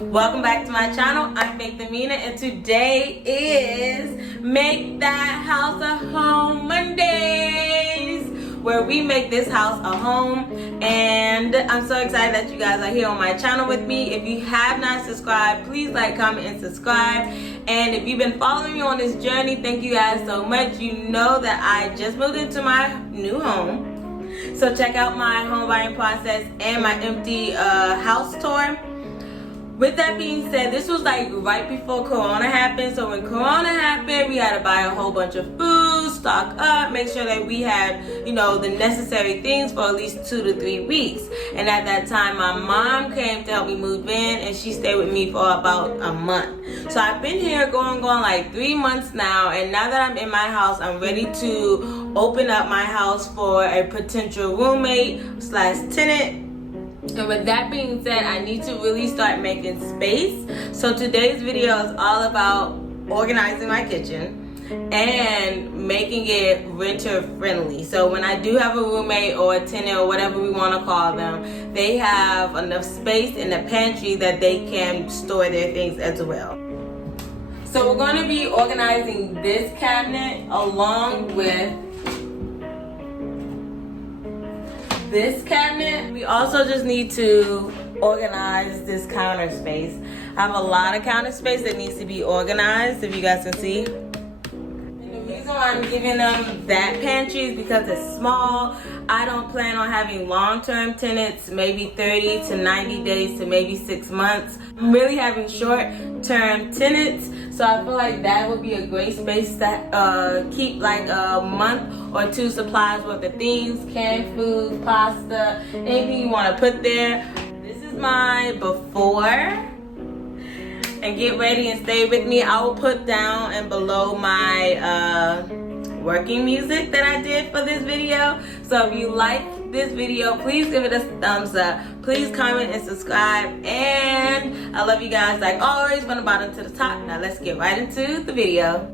Welcome back to my channel. I'm Baked Amina, and today is Make That House a Home Mondays, where we make this house a home. And I'm so excited that you guys are here on my channel with me. If you have not subscribed, please like, comment, and subscribe. And if you've been following me on this journey, thank you guys so much. You know that I just moved into my new home. So check out my home buying process and my empty house tour. With that being said, this was like right before Corona happened. So when Corona happened, we had to buy a whole bunch of food, stock up, make sure that we had, the necessary things for at least 2 to 3 weeks. And at that time, my mom came to help me move in, and she stayed with me for about a month. So I've been here going like 3 months now. And now that I'm in my house, I'm ready to open up my house for a potential roommate/tenant. And with that being said, I need to really start making space. So today's video is all about organizing my kitchen and making it renter friendly. So when I do have a roommate or a tenant or whatever we want to call them, they have enough space in the pantry that they can store their things as well. So we're going to be organizing this cabinet along with this cabinet. We also just need to organize this counter space. I have a lot of counter space that needs to be organized, if you guys can see. And the reason why I'm giving them that pantry is because it's small. I don't plan on having long-term tenants, maybe 30 to 90 days to maybe 6 months. I'm really having short-term tenants. So I feel like that would be a great space to keep like a month or 2 supplies worth of things, canned food, pasta, anything you want to put there. This is my before. And get ready and stay with me. I will put down and below my working music that I did for this video. So if you like this video, please give it a thumbs up. Please comment and subscribe. And I love you guys like always, from the bottom to the top. Now let's get right into the video.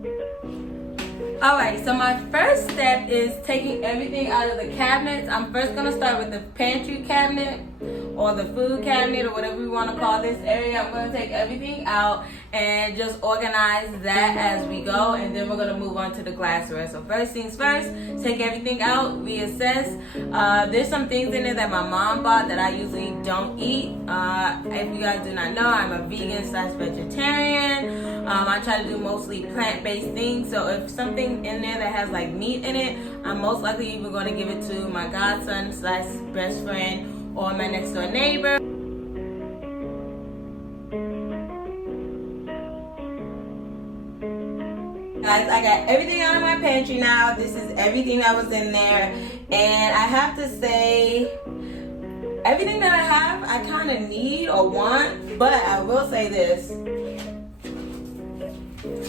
Alright, so my first step is taking everything out of the cabinets. I'm first going to start with the pantry cabinet or the food cabinet or whatever we want to call this area. I'm going to take everything out and just organize that as we go, and then we're going to move on to the glassware. So first things first, take everything out, reassess. There's some things in there that my mom bought that I usually don't eat. If you guys do not know, I'm a vegan/vegetarian. I try to do mostly plant-based things. So if something in there that has like meat in it, I'm most likely either going to give it to my godson/best friend or my next door neighbor. Guys, I got everything out of my pantry now. This is everything that was in there. And I have to say, everything that I have, I kind of need or want. But I will say this.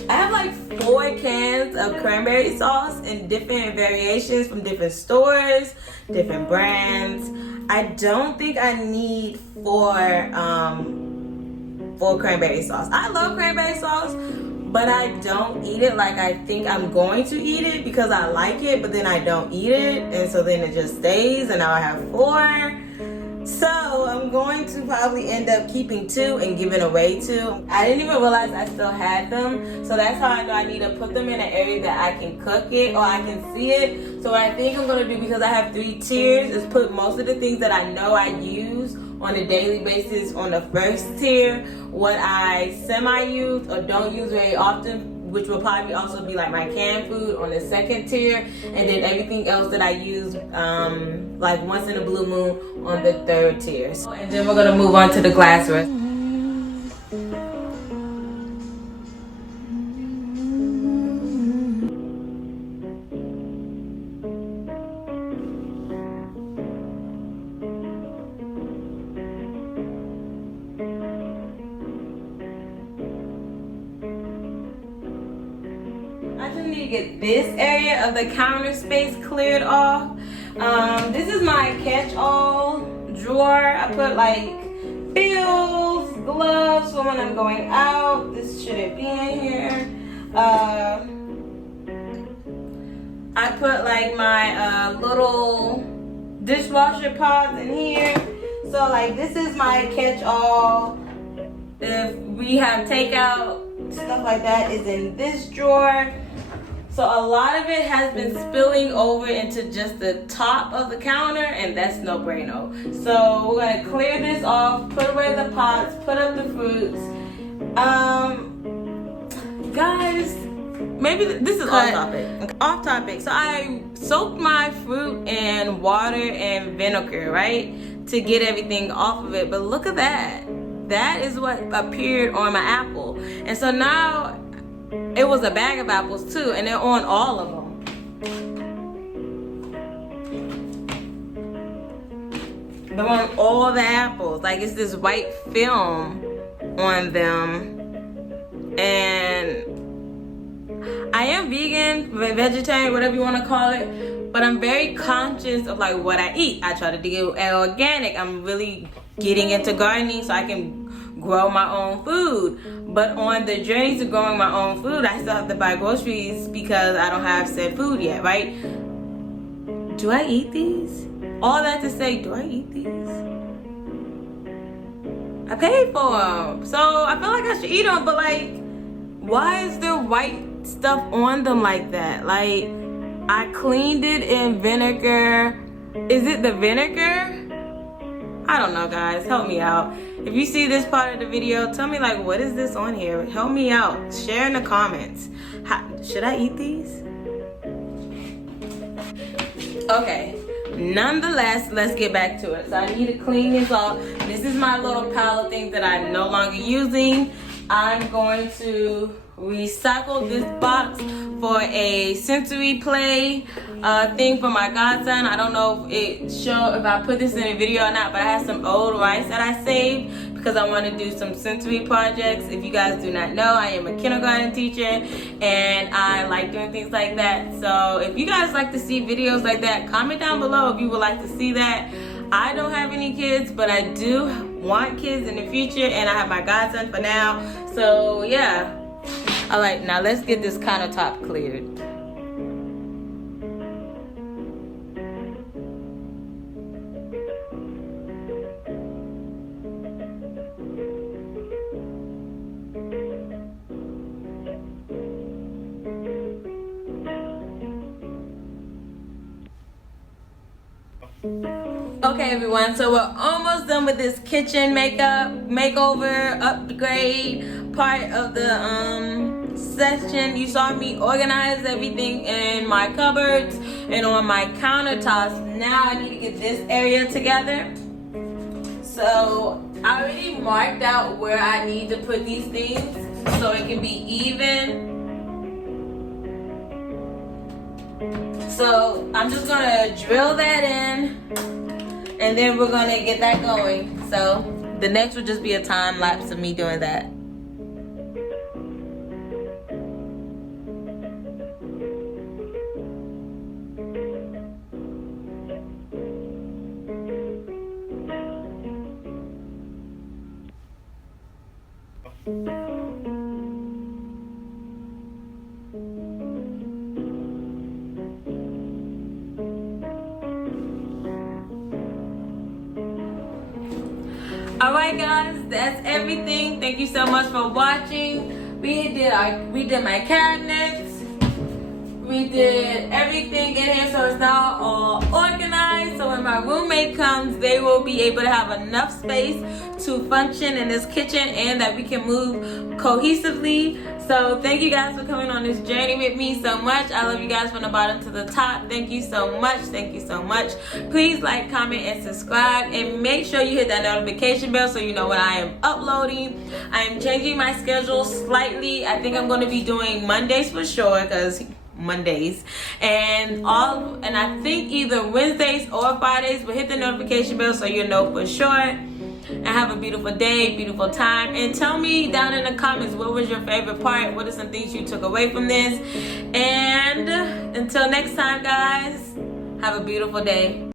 I have like 4 cans of cranberry sauce in different variations from different stores, different brands. I don't think I need 4 cranberry sauce. I love cranberry sauce, but I don't eat it like I think I'm going to eat it because I like it, but then I don't eat it, and so then it just stays, and now I have 4. So I'm going to probably end up keeping 2 and giving away 2. I didn't even realize I still had them. So that's how I know I need to put them in an area that I can cook it or I can see it. So what I think I'm going to do, because I have 3 tiers, is put most of the things that I know I use on a daily basis on the first tier. What I semi-use or don't use very often, which will probably also be like my canned food, on the second tier, and then everything else that I use like once in a blue moon on the 3rd tier. And then we're gonna move on to the glassware. I just need to get this area of the counter space cleared off. This is my catch-all drawer. I put like bills, gloves for when I'm going out. This shouldn't be in here. I put like my little dishwasher pods in here. So like this is my catch-all. This we have takeout, stuff like that is in this drawer. So a lot of it has been spilling over into just the top of the counter, and that's no bueno. So we're gonna clear this off, put away the pots, put up the fruits. Guys, maybe this is off topic. Off topic. So I soaked my fruit in water and vinegar, right? To get everything off of it. But look at that. That is what appeared on my apple. And so now it was a bag of apples too, and they're on all of them. They're on all the apples. Like it's this white film on them. And I am vegan, vegetarian, whatever you want to call it, but I'm very conscious of like what I eat. I try to do organic. I'm really getting into gardening so I can grow my own food. But on the journey to growing my own food, I still have to buy groceries because I don't have said food yet, right? Do I eat these? All that to say, do I eat these? I paid for them, so I feel like I should eat them, but like, why is there white stuff on them like that? Like, I cleaned it in vinegar. Is it the vinegar? I don't know, guys. Help me out. If you see this part of the video, tell me like, what is this on here? Help me out. Share in the comments. Should I eat these? Okay. Nonetheless, let's get back to it. So I need to clean this off. This is my little pile of things that I'm no longer using. I'm going to recycle this box for a sensory play thing for my godson. I don't know if I put this in a video or not, but I have some old rice that I saved because I want to do some sensory projects. If you guys do not know, I am a kindergarten teacher and I like doing things like that. So if you guys like to see videos like that, comment down below if you would like to see that. I don't have any kids, but I do want kids in the future, and I have my godson for now. So yeah. All right, now let's get this countertop cleared. Okay everyone, so we're almost done with this kitchen makeover, upgrade part of the section. You saw me organize everything in my cupboards and on my countertops. Now I need to get this area together. So I already marked out where I need to put these things so it can be even. So I'm just gonna drill that in, and then we're gonna get that going. So the next will just be a time lapse of me doing that. Alright guys, that's everything. Thank you so much for watching. We did my cabinets. We did everything in here, so it's now all organized. So when my roommate comes, they will be able to have enough space to function in this kitchen and that we can move cohesively. So thank you guys for coming on this journey with me so much. I love you guys from the bottom to the top. Thank you so much. Thank you so much. Please like, comment, and subscribe, and make sure you hit that notification bell so you know when I am uploading. I am changing my schedule slightly. I think I'm going to be doing Mondays for sure, because Mondays, and I think either Wednesdays or Fridays, but hit the notification bell so you know for sure. And have a beautiful day, beautiful time, and tell me down in the comments what was your favorite part, what are some things you took away from this. And until next time guys, have a beautiful day.